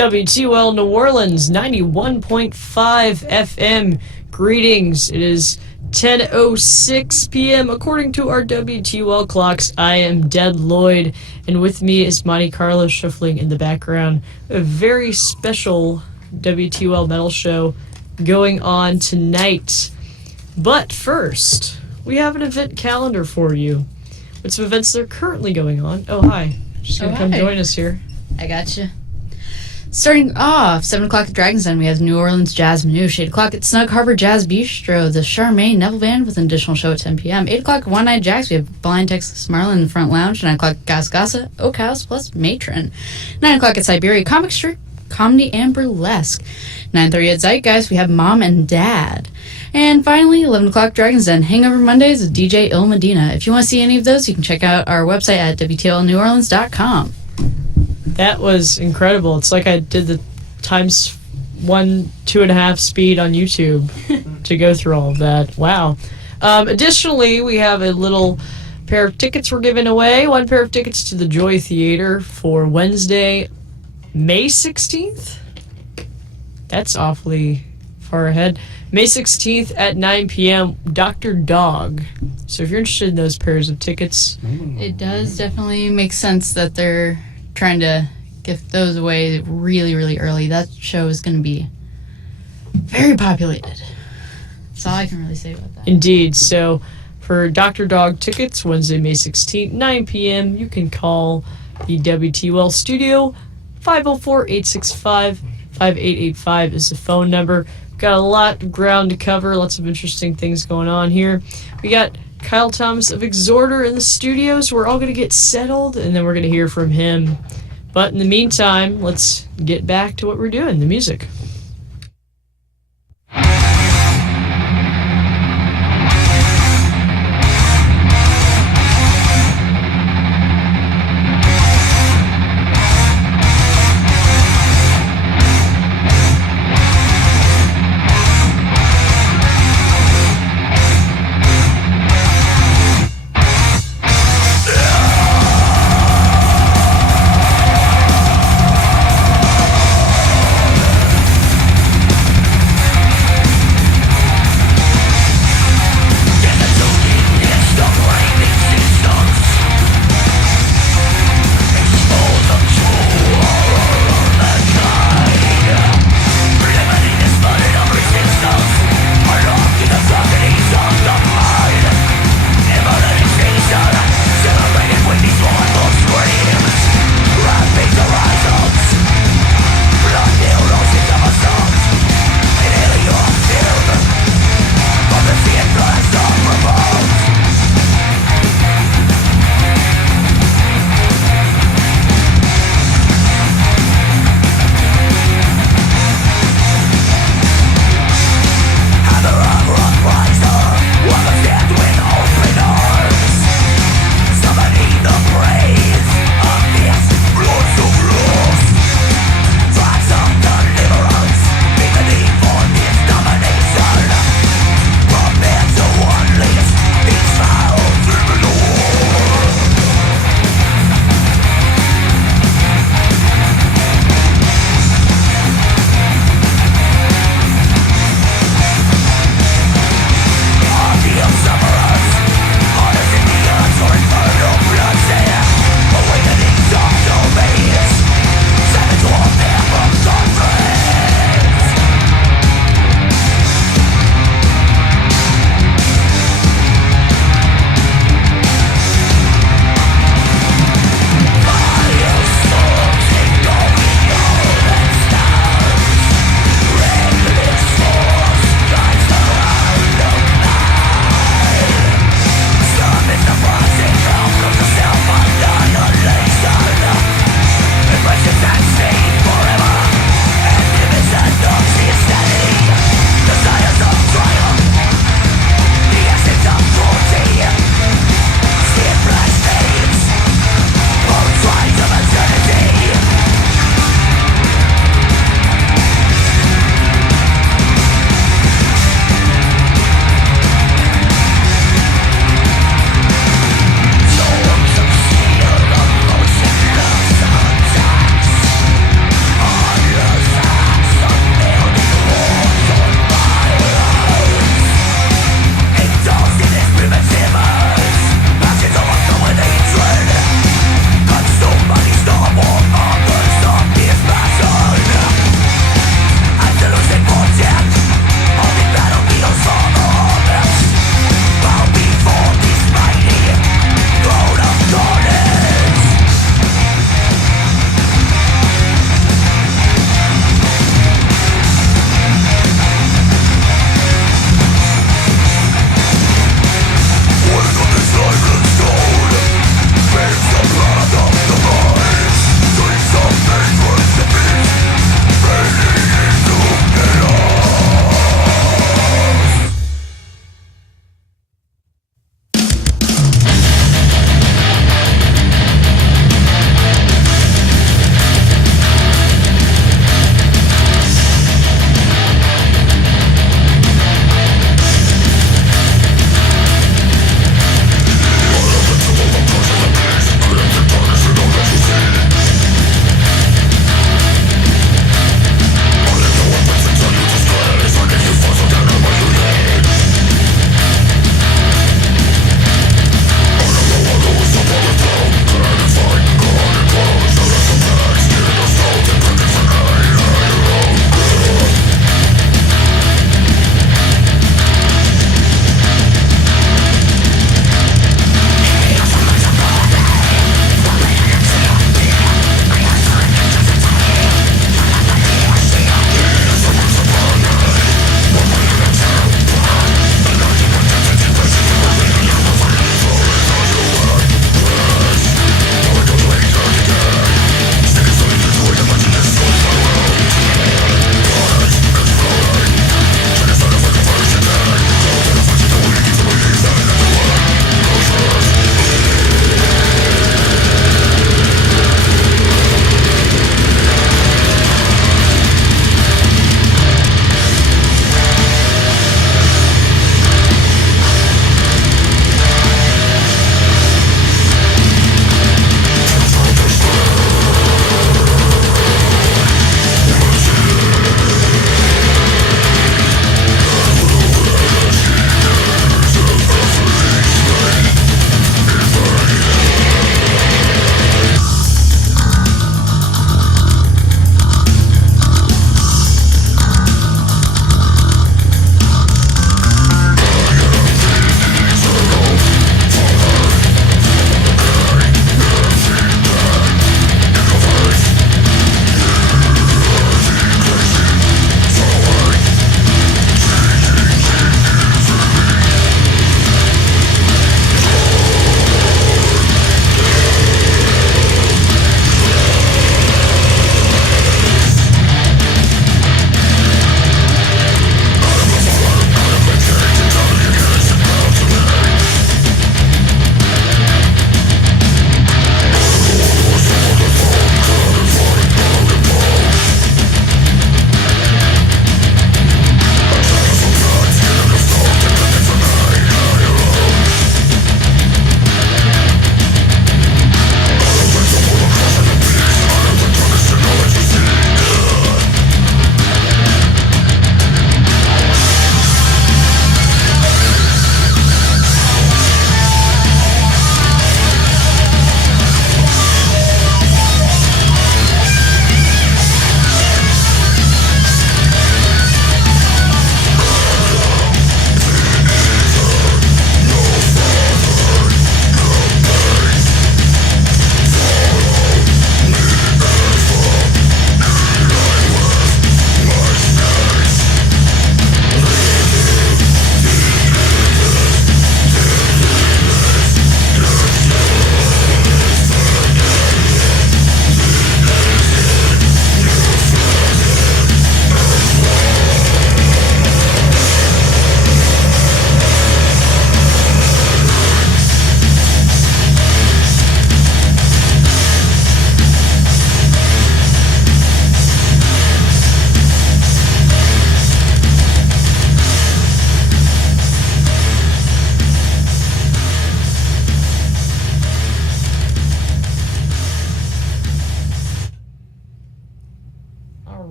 WTUL New Orleans, 91.5 FM. Greetings. It is 10:06 p.m. according to our WTUL clocks. I am Dead Lloyd, and with me is Monte Carlo shuffling in the background. A very special WTUL metal show going on tonight. But first, we have an event calendar for you with some events that are currently going on. Oh, hi. Just going to come join us here. I gotcha. Starting off, 7 o'clock at Dragon's Den, we have New Orleans Jazz Manouche. 8 o'clock at Snug Harbor Jazz Bistro, the Charmaine Neville Band with an additional show at 10 p.m. 8 o'clock at One Night Jacks, we have Blind Texas Marlin in the front lounge. 9 o'clock at Gasa Oak House plus Matron. 9 o'clock at Siberia Comic Strip, Comedy and Burlesque. 9:30 at Zeitgeist, we have Mom and Dad. And finally, 11 o'clock Dragon's Den, Hangover Mondays with DJ Il Medina. If you want to see any of those, you can check out our website at WTLNewOrleans.com. That was incredible. It's like I did the times 1, 2.5 speed on YouTube to go through all of that. Wow. Additionally, we have a little pair of tickets we're giving away. One pair of tickets to the Joy Theater for Wednesday, May 16th. That's awfully far ahead. May 16th at 9 p.m., Dr. Dog. So if you're interested in those pairs of tickets. It does definitely make sense that they're trying to give those away really, really early. That show is going to be very populated. That's all I can really say about that. Indeed. So for Dr. Dog tickets, Wednesday, May 16th, 9 p.m., you can call the WTUL studio. 504-865-5885 is the phone number. We've got a lot of ground to cover, lots of interesting things going on here. We got Kyle Thomas of Exhorter in the studio, so we're all going to get settled, and then we're going to hear from him. But in the meantime, let's get back to what we're doing, the music.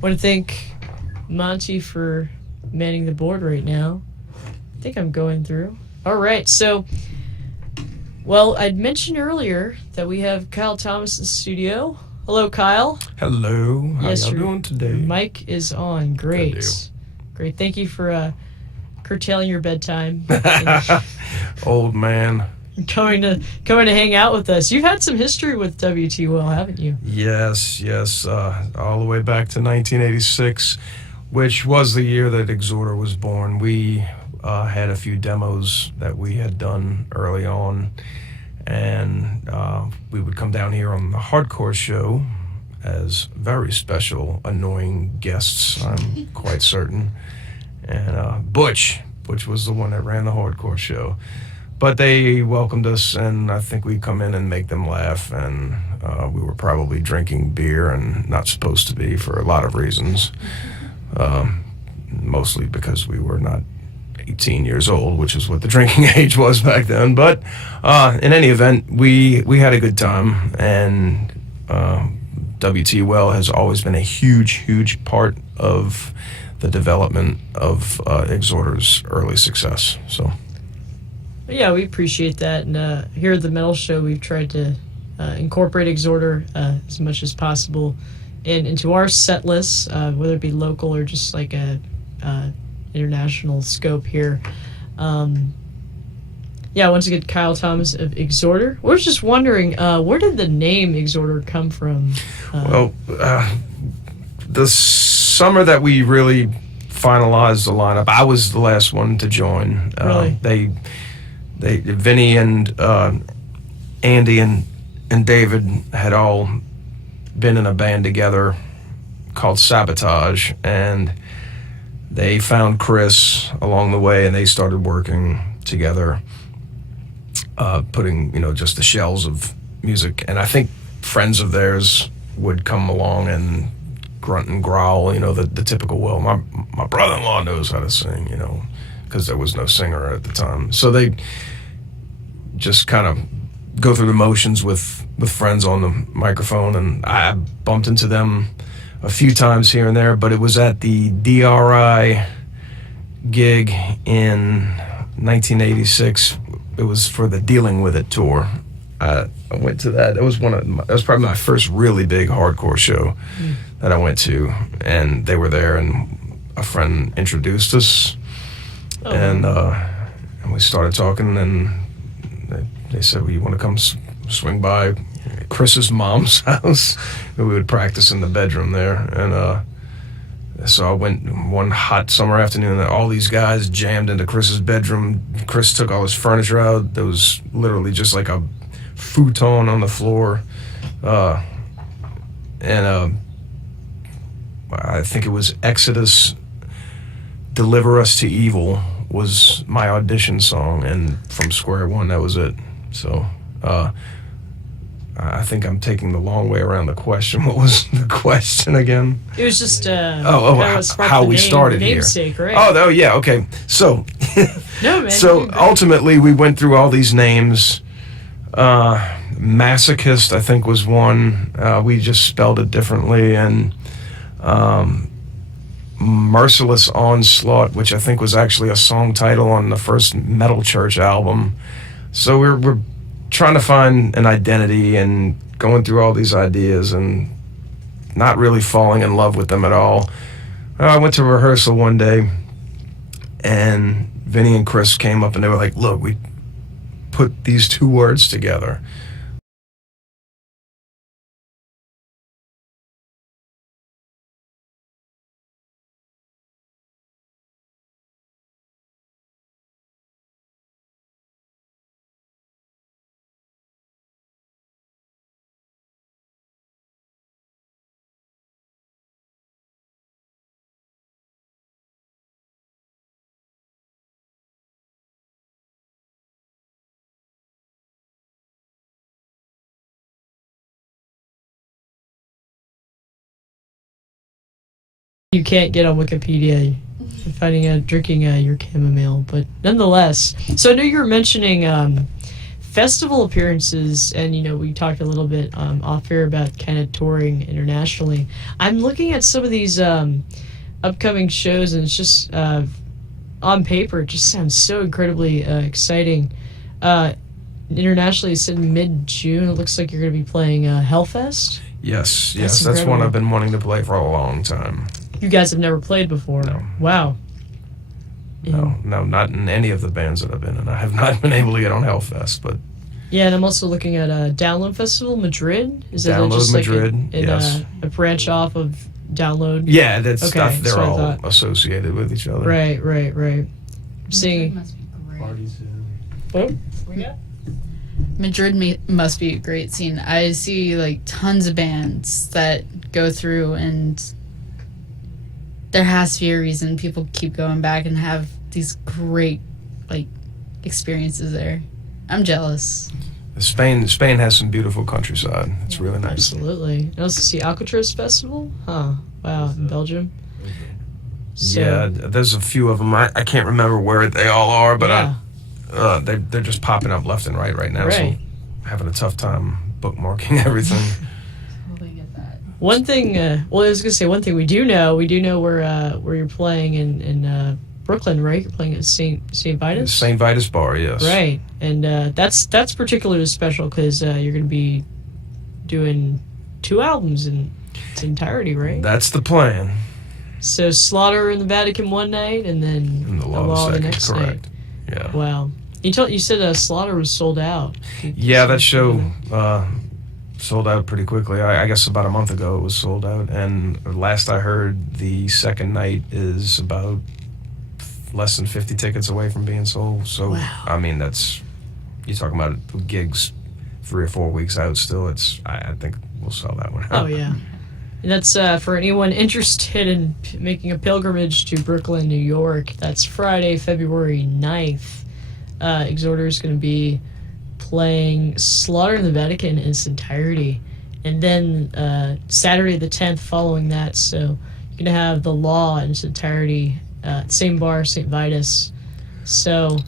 want to thank Monty for manning the board right now. I think I'm going through. All right, so, well, I'd mentioned earlier that we have Kyle Thomas in the studio. Hello, Kyle. Hello. How Yes, y'all your doing today? mic is on. Great. Good deal. Great. Thank you for curtailing your bedtime. Old man. coming to hang out with us. You've had some history with WTUL, haven't you? Yes. All the way back to 1986, which was the year that Exhorter was born. We had a few demos that we had done early on, and we would come down here on the Hardcore Show as very special, annoying guests, I'm quite certain. And Butch was the one that ran the Hardcore Show. But they welcomed us, and I think we'd come in and make them laugh, and we were probably drinking beer and not supposed to be for a lot of reasons, mostly because we were not 18 years old, which is what the drinking age was back then. But in any event, we had a good time, and WTUL has always been a huge part of the development of Exhorter's early success. So. Yeah, we appreciate that. And here at the Metal Show, we've tried to incorporate Exhorter as much as possible into our set lists, whether it be local or just like a international scope here. Once again, Kyle Thomas of Exhorter. We're just wondering, where did the name Exhorter come from? The summer that we really finalized the lineup, I was the last one to join. Really? Vinny and Andy and David had all been in a band together called Sabotage, and they found Chris along the way, and they started working together, putting just the shells of music. And I think friends of theirs would come along and grunt and growl, the typical, well, my brother-in-law knows how to sing, because there was no singer at the time. So they just kind of go through the motions with friends on the microphone, and I bumped into them a few times here and there, but it was at the DRI gig in 1986. It was for the Dealing With It tour. I went to that. That was probably my first really big hardcore show that I went to, and they were there, and a friend introduced us, and we started talking, and they said, well, you want to come swing by Chris's mom's house? And we would practice in the bedroom there, and so I went one hot summer afternoon, and all these guys jammed into Chris's bedroom. Chris took all his furniture out. There was literally just like a futon on the floor, and I think it was Exodus, Deliver Us to Evil was my audition song, and from square one, that was it. So I think I'm taking the long way around the question. What was the question again? It was just how we started here. Namesake, right? Oh, yeah, okay. So, no, man, so ultimately we went through all these names. Masochist, I think, was one. We just spelled it differently, and Merciless Onslaught, which I think was actually a song title on the first Metal Church album. So we're trying to find an identity and going through all these ideas and not really falling in love with them at all. I went to rehearsal one day, and Vinny and Chris came up and they were like, look, we put these two words together. You can't get on Wikipedia drinking your chamomile, but nonetheless. So I know you were mentioning festival appearances, and we talked a little bit off air about kind of touring internationally. I'm looking at some of these upcoming shows, and it's just on paper, it just sounds so incredibly exciting. Internationally, it's in mid-June. It looks like you're going to be playing Hellfest. Yes, That's that's one incredible. I've been wanting to play for a long time. You guys have never played before. No. Wow. No, not in any of the bands that I've been in. I have not been able to get on Hellfest, but Yeah, and I'm also looking at Download Festival Madrid. Is that Download just Madrid, like yes. a branch off of Download? yeah, that's Okay, stuff. They're so I all thought. associated with each other. Right. I'm seeing. Must be great. Party soon. Oh, we got. Madrid must be a great scene. I see like tons of bands that go through, and there has to be a reason people keep going back and have these great like experiences there. I'm jealous. Spain has some beautiful countryside. It's really nice. Absolutely. I also see Alcatraz Festival. Huh. Wow, in Belgium. So, Yeah, there's a few of them. I can't remember where they all are, but yeah. they're just popping up left and right now. Right. So I'm having a tough time bookmarking everything. Totally get that. One thing. Well, I was gonna say one thing we do know where you're playing in Brooklyn, right? You're playing at St. Vitus. St. Vitus Bar, yes. Right, and that's particularly special because you're going to be doing 2 albums in its entirety, right? That's the plan. So Slaughter in the Vatican one night, and then And the the Law Law the the Second, next correct. Yeah. night. Wow. You said Slaughter was sold out. Yeah, that show sold out pretty quickly. I guess about a month ago it was sold out, and last I heard, the second night is about less than 50 tickets away from being sold. So, Wow. I mean, that's, you're talking about gigs 3 or 4 weeks out still. I think we'll sell that one out. Oh yeah. And that's for anyone interested in making a pilgrimage to Brooklyn, New York. That's Friday, February 9th. Exhorter is going to be playing Slaughter in the Vatican in its entirety. And then Saturday the 10th following that, so you're going to have the Law in its entirety, same bar, St. Vitus. So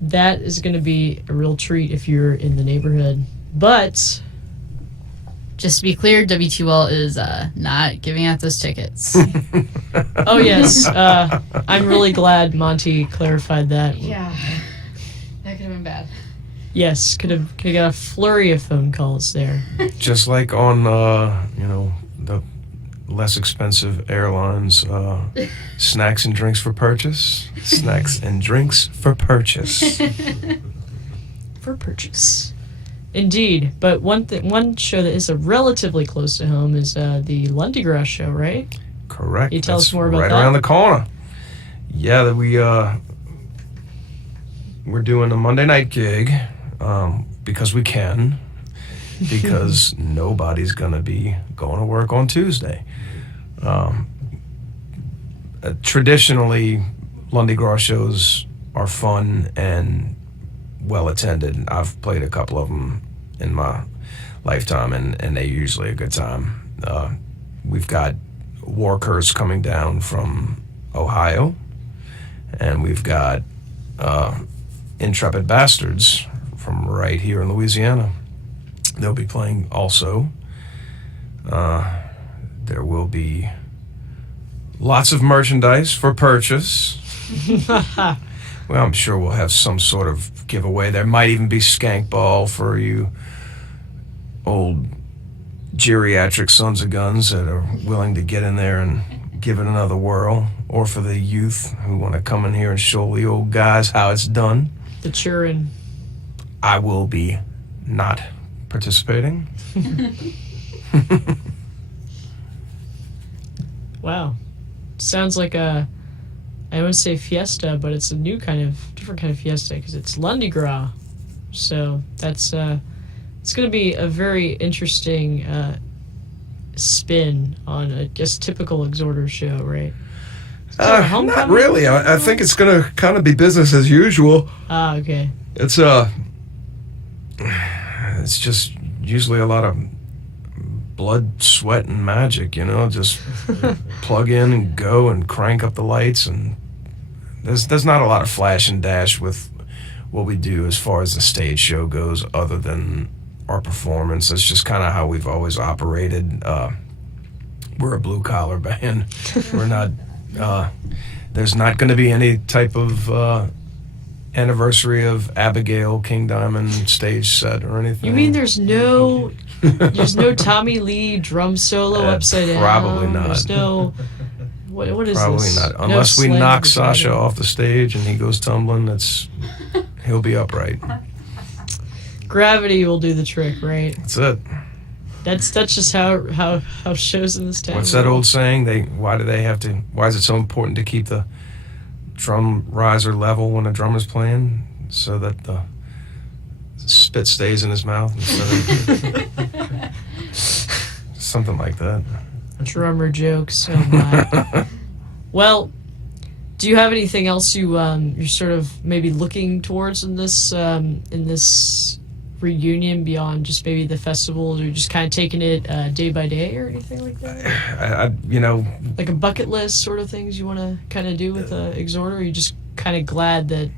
that is going to be a real treat if you're in the neighborhood. But Just to be clear, WTUL is not giving out those tickets. oh yes, I'm really glad Monty clarified that. Yeah, that could have been bad. Yes, could have got a flurry of phone calls there. Just like on, the less expensive airlines, snacks and drinks for purchase. Snacks and drinks for purchase. For purchase. Indeed, but one show that is relatively close to home is the Lundygrass show, right? Correct. Can you tell us That's more about right that? around the corner. Yeah, that we're doing a Monday night gig because we can, because nobody's gonna be going to work on Tuesday. Traditionally, Lundygrass shows are fun and well attended. I've played a couple of them in my lifetime, and they're usually a good time. We've got Workers coming down from Ohio, and we've got Intrepid Bastards from right here in Louisiana. They'll be playing also. There will be lots of merchandise for purchase. Well, I'm sure we'll have some sort of giveaway. There might even be Skank Ball for you old geriatric sons of guns that are willing to get in there and give it another whirl, or for the youth who want to come in here and show the old guys how it's done. The Churin. I will be not participating. Wow. Sounds like I wouldn't say fiesta, but it's a different kind of fiesta because it's Lundygrass. So that's it's going to be a very interesting spin on a just typical Exhorter show, right? Not homecoming? really. I think it's going to kind of be business as usual. Ah, okay. It's just usually a lot of blood, sweat, and magic, just plug in and go and crank up the lights, and there's not a lot of flash and dash with what we do as far as the stage show goes, other than our performance. It's just kind of how we've always operated. We're a blue collar band. We're not. There's not going to be any type of anniversary of Abigail King Diamond stage set or anything. You mean there's no Tommy Lee drum solo upside down? Probably not. There's no. What is Probably this? not. Unless we No knock slang Sasha off the stage and he goes tumbling, he'll be upright. Gravity will do the trick, right? That's it. That's just how shows in this town. What's that old saying? Why is it so important to keep the drum riser level when a drummer's playing, so that the spit stays in his mouth instead of something like that. Drummer jokes. Oh my. Well, do you have anything else you're sort of maybe looking towards in this reunion beyond just maybe the festivals, or just kind of taking it day by day or anything like that? Like a bucket list sort of things you want to kind of do with Exhorder, or are you just kind of glad that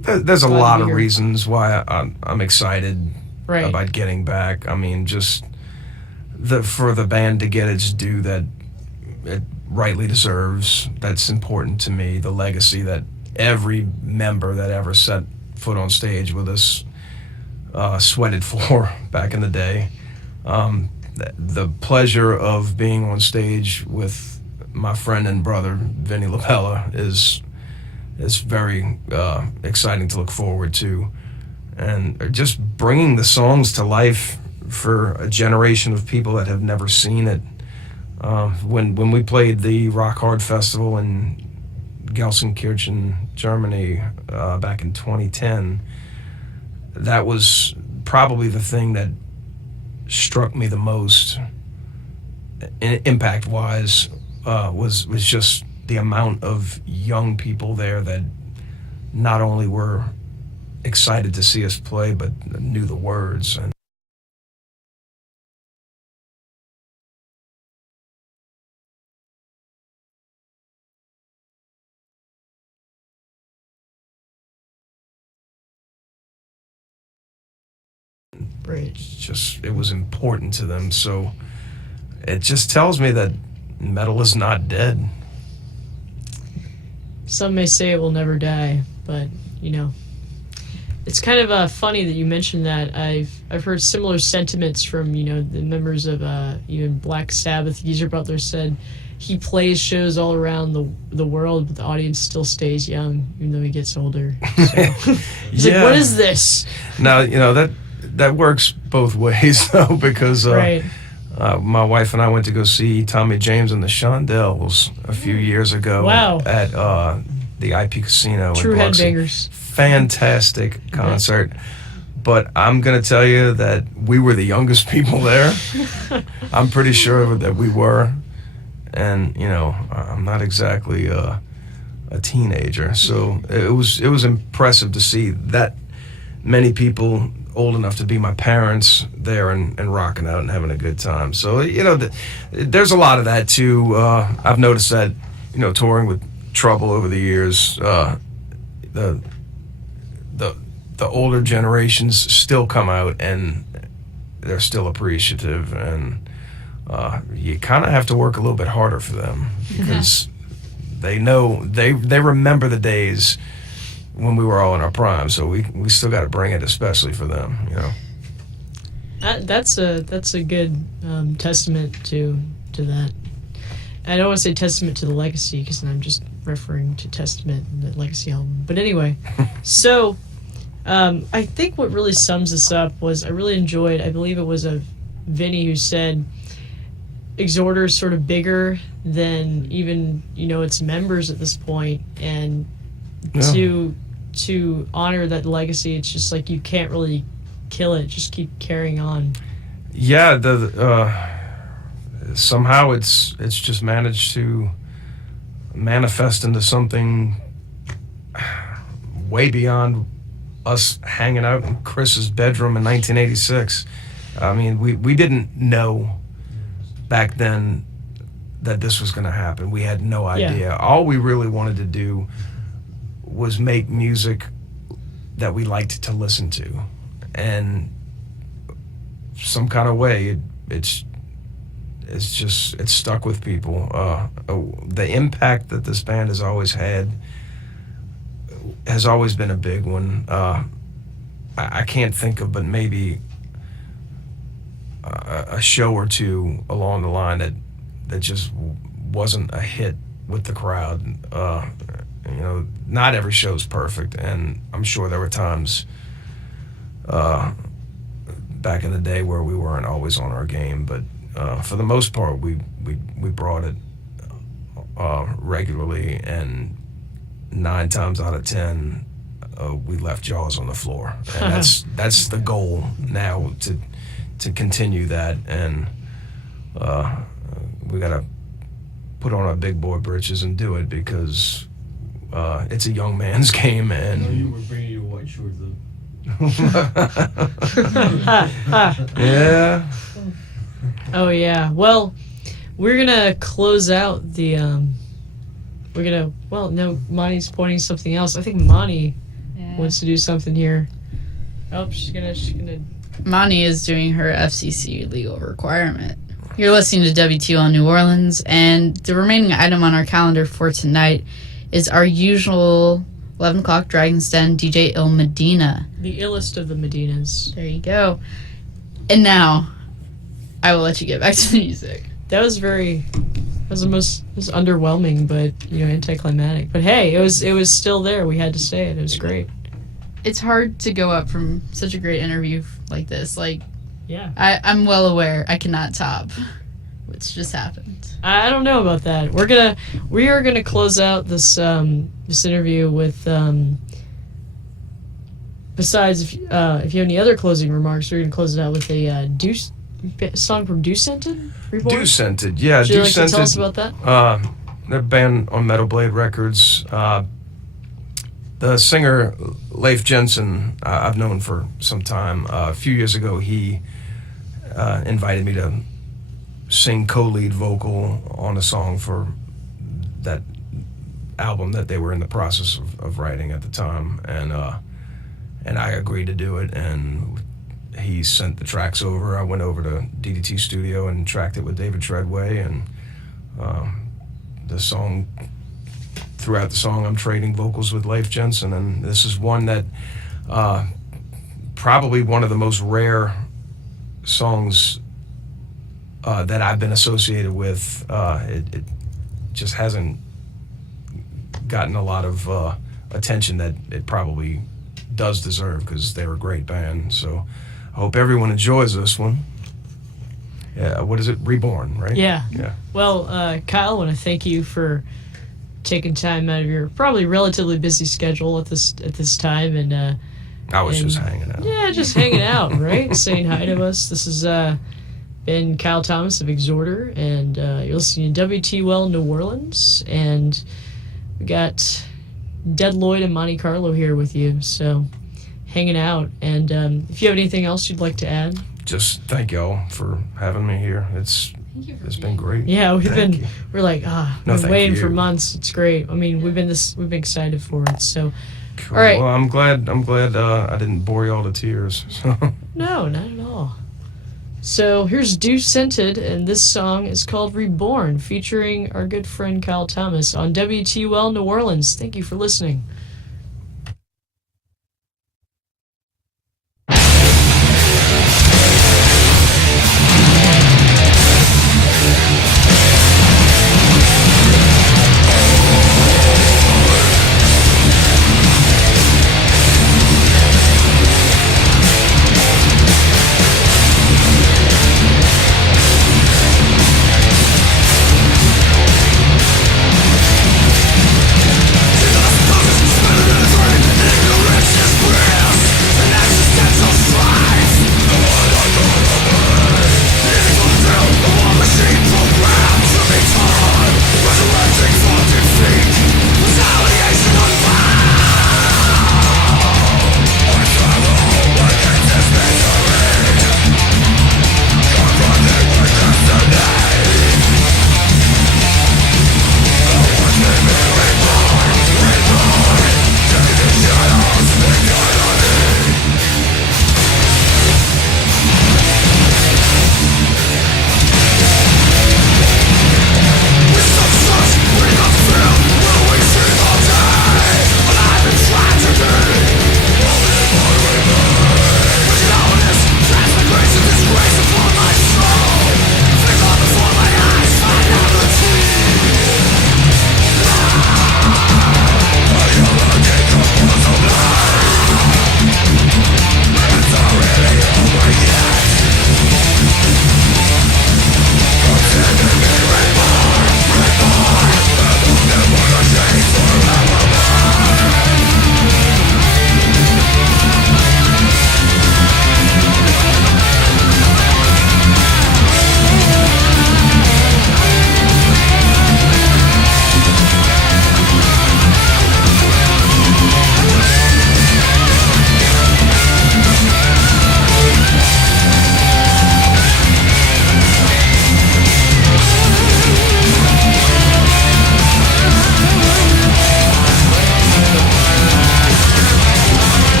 there's a lot of reasons why I'm excited right. about getting back. I mean, just for the band to get its due that it rightly deserves. That's important to me. The legacy that every member that ever set foot on stage with us sweated for back in the day. The pleasure of being on stage with my friend and brother Vinny LaBella is very exciting to look forward to, and just bringing the songs to life for a generation of people that have never seen it. When we played the Rock Hard Festival in Gelsenkirchen, Germany, back in 2010, that was probably the thing that struck me the most, impact-wise, was just the amount of young people there that not only were excited to see us play, but knew the words. And it was important to them. So it just tells me that metal is not dead. Some may say it will never die, but it's kind of funny that you mentioned that. I've heard similar sentiments from the members of even Black Sabbath. Geezer Butler said he plays shows all around the world, but the audience still stays young even though he gets older. So he's like, what is this? Now that works both ways though, because right. My wife and I went to go see Tommy James and the Shondells a few years ago. Wow. At the IP Casino. True in Biloxi. headbangers. Fantastic concert. But I'm going to tell you that we were the youngest people there. I'm pretty sure that we were. And, I'm not exactly a teenager. So it was impressive to see that many people old enough to be my parents there and rocking out and having a good time. So, there's a lot of that too. I've noticed that, touring with Trouble over the years, the older generations still come out and they're still appreciative, and you kind of have to work a little bit harder for them because they know, they remember the days when we were all in our prime, so we still got to bring it, especially for them, That's a good testament to that. I don't want to say testament to the legacy because I'm just referring to Testament and the Legacy album. But anyway, so I think what really sums this up was I really enjoyed. I believe it was Vinny who said Exhorder is sort of bigger than even its members at this point, and to honor that legacy, it's just like you can't really kill it. Just keep carrying on. Yeah, somehow it's just managed to manifest into something way beyond us hanging out in Chris's bedroom in 1986. I mean, we didn't know back then that this was going to happen. We had no idea. Yeah. All we really wanted to do was make music that we liked to listen to, and some kind of way it's stuck with people. The impact that this band has always had has always been a big one. I can't think of but maybe a show or two along the line that just wasn't a hit with the crowd. Not every show's perfect, and I'm sure there were times back in the day where we weren't always on our game, but for the most part, we brought it regularly, and 9 times out of 10, we left Jaws on the floor, and that's the goal now, to continue that, and we gotta put on our big boy britches and do it, because it's a young man's game. And you were bringing your white shorts up. Yeah. Oh yeah. Well, we're gonna close out the. No, Monty's pointing something else. I think Monty wants to do something here. Oh, she's gonna. Monty is doing her FCC legal requirement. You're listening to WTUL New Orleans, and the remaining item on our calendar for tonight is our usual 11 o'clock Dragon's Den DJ Il Medina. The illest of the Medinas. There you go. And now, I will let you get back to the music. That was underwhelming, but anticlimactic. But hey, it was still there. We had to say it. It was great. It's hard to go up from such a great interview like this. Yeah. I'm well aware I cannot top what's just happened. I don't know about that. We are gonna close out this interview with besides if you have any other closing remarks, we're gonna close it out with a song from Dew Scented Reborn? Dew Scented, yeah. Would you Dew like Scented, to tell us about that? They're a band on Metal Blade Records. The singer Leif Jensen, I've known for some time. A few years ago, he invited me to sing co-lead vocal on a song for that album that they were in the process of writing at the time, and I agreed to do it, and he sent the tracks over. I went over to DDT Studio and tracked it with David Treadway, and throughout the song I'm trading vocals with Leif Jensen, and this is one that probably one of the most rare songs that I've been associated with. It just hasn't gotten a lot of attention that it probably does deserve, because they're a great band. So I hope everyone enjoys this one. Yeah, what is it? Reborn, right? Yeah. Yeah. Well, Kyle, I want to thank you for taking time out of your probably relatively busy schedule at this time, and I was just hanging out. Yeah, just hanging out, right? Saying hi to us. This is been Kyle Thomas of Exhorter, and you're listening to WTUL New Orleans, and we got Dead Lloyd and Monte Carlo here with you, so hanging out. And if you have anything else you'd like to add, just thank y'all for having me here. It's been great. Yeah, we're you. like No, been thank waiting you. for months. It's great. I mean, we've been excited for it. So, Cool. all right. Well, I'm glad I didn't bore you all to tears. So. No, not at all. So here's Dew Scented, and this song is called Reborn, featuring our good friend Kyle Thomas on WTUL New Orleans. Thank you for listening.